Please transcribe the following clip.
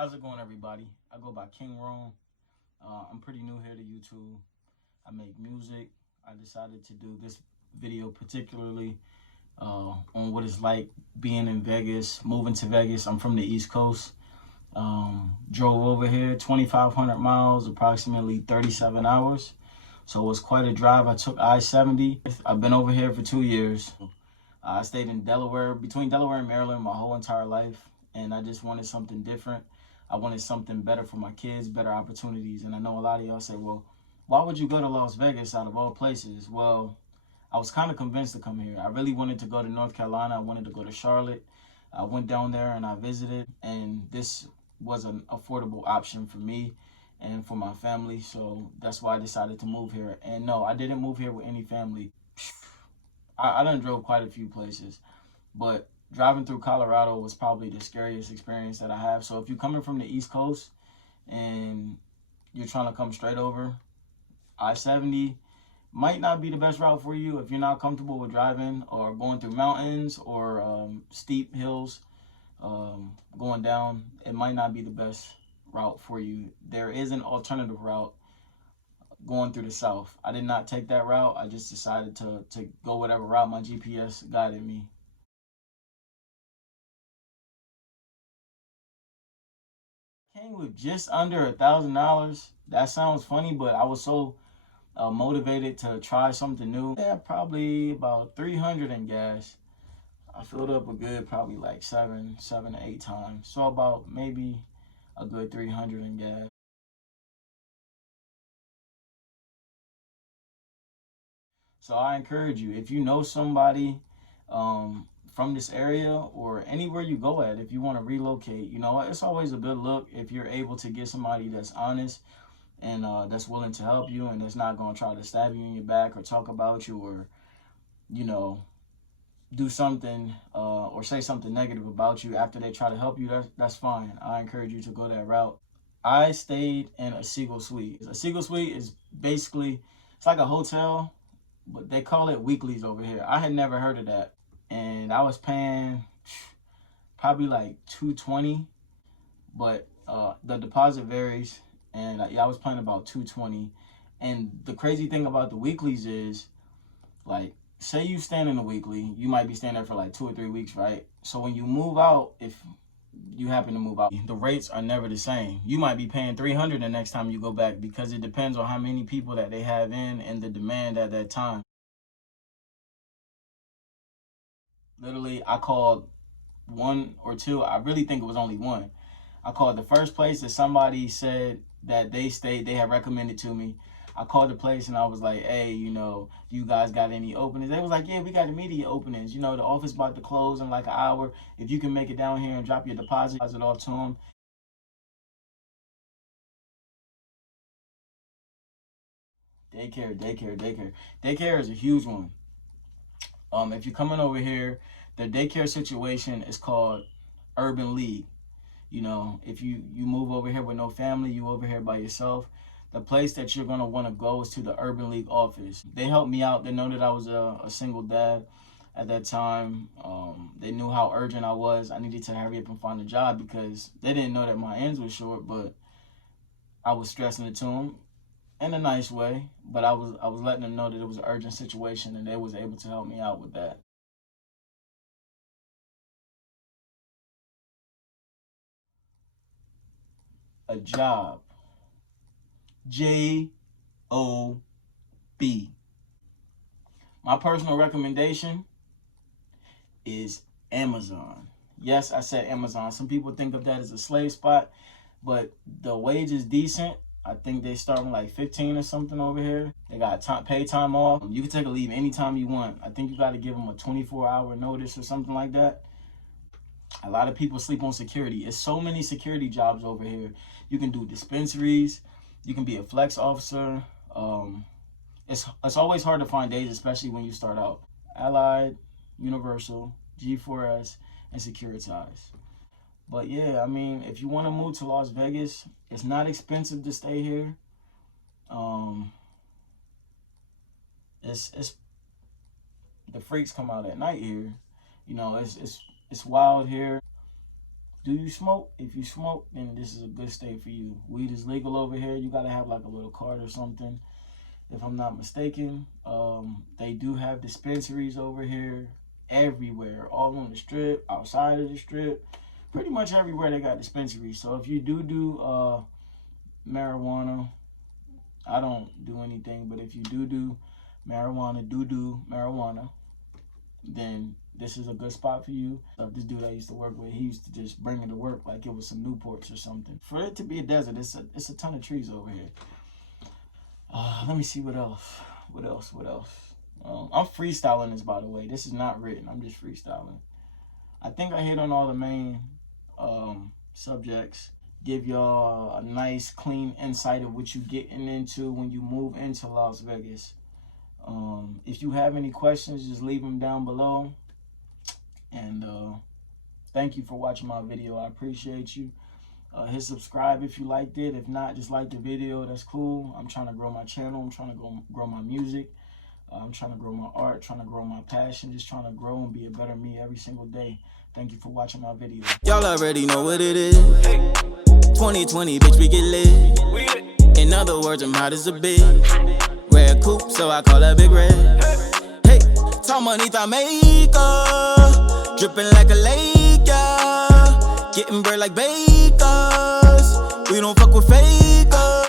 How's it going, everybody? I go by King Rome. I'm pretty new here to YouTube. I make music. I decided to do this video particularly on what it's like being in Vegas, moving to Vegas. I'm from the East Coast. Drove over here 2,500 miles, approximately 37 hours. So it was quite a drive. I took I-70. I've been over here for 2 years. I stayed in Delaware, between Delaware and Maryland, my whole entire life, and I just wanted something different. I wanted something better for my kids, better opportunities. And I know a lot of y'all say, well, why would you go to Las Vegas out of all places? Well, I was kind of convinced to come here. I really wanted to go to North Carolina. I wanted to go to Charlotte. I went down there and I visited, and this was an affordable option for me and for my family. So that's why I decided to move here. And no, I didn't move here with any family. I done drove quite a few places, but driving through Colorado was probably the scariest experience that I have. So if you're coming from the East Coast and you're trying to come straight over, I-70 might not be the best route for you if you're not comfortable with driving or going through mountains or steep hills, going down. It might not be the best route for you. There is an alternative route going through the south. I did not take that route. I just decided to go whatever route my GPS guided me. Came with just under $1,000. That sounds funny, but I was so motivated to try something new. Yeah, probably about 300 in gas. I filled up a good probably like seven to eight times. So about maybe a good 300 in gas. So I encourage you, if you know somebody from this area or anywhere you go at, if you want to relocate, it's always a good look if you're able to get somebody that's honest and that's willing to help you and that's not going to try to stab you in your back or talk about you or, you know, do something or say something negative about you after they try to help you. That's fine. I encourage you to go that route. I stayed in a Seagull Suite. A Seagull Suite is basically, it's like a hotel, but they call it weeklies over here. I had never heard of that. And I was paying probably like 220, but the deposit varies. And yeah, I was paying about 220. And the crazy thing about the weeklies is, like, say you stand in a weekly, you might be staying there for like 2 or 3 weeks, right? So when you move out, if you happen to move out, the rates are never the same. You might be paying 300 the next time you go back because it depends on how many people that they have in and the demand at that time. Literally, I called one or two. I really think it was only one. I called the first place that somebody said that they stayed, they had recommended to me. I called the place and I was like, hey, do you guys got any openings? They was like, yeah, we got immediate openings. The office about to close in like an hour. If you can make it down here and drop your deposit off to them. Daycare. Daycare is a huge one. If you're coming over here, the daycare situation is called Urban League. If you move over here with no family, you over here by yourself, the place that you're going to want to go is to the Urban League office. They helped me out. They know that I was a single dad at that time. They knew how urgent I was. I needed to hurry up and find a job because they didn't know that my ends were short, but I was stressing it to them in a nice way. But I was letting them know that it was an urgent situation and they was able to help me out with that. A job. Job. My personal recommendation is Amazon. Yes, I said Amazon. Some people think of that as a slave spot, but the wage is decent. I think they start from like 15 or something over here. They got pay time off. You can take a leave anytime you want. I think you got to give them a 24-hour notice or something like that. A lot of people sleep on security. It's so many security jobs over here. You can do dispensaries. You can be a flex officer. It's always hard to find days, especially when you start out. Allied, Universal, G4S, and Securitize. But yeah, I mean, if you want to move to Las Vegas, it's not expensive to stay here. Um, it's the freaks come out at night here. It's wild here. Do you smoke? If you smoke, then this is a good state for you. Weed is legal over here. You gotta have like a little card or something, if I'm not mistaken. They do have dispensaries over here everywhere, all on the strip, outside of the strip, pretty much everywhere they got dispensaries. So if you do marijuana, I don't do anything, but if you do marijuana, then this is a good spot for you. This dude I used to work with, he used to just bring it to work like it was some Newports or something. For it to be a desert, it's a ton of trees over here. Let me see what else. I'm freestyling this, by the way. This is not written. I'm just freestyling. I think I hit on all the main subjects. Give y'all a nice, clean insight of what you're getting into when you move into Las Vegas. If you have any questions, just leave them down below. And thank you for watching my video. I appreciate you. Hit subscribe if you liked it. If not, just like the video. That's cool. I'm trying to grow my channel. I'm trying to grow my music. I'm trying to grow my art, trying to grow my passion, just trying to grow and be a better me every single day. Thank you for watching my video. Y'all already know what it is. 2020, bitch, we get lit. In other words, I'm hot as a bitch. Red coupe, so I call her Big Red. Hey, tall money, makeup, dripping like a lake, yeah. Getting bread like bakers. We don't fuck with fakers.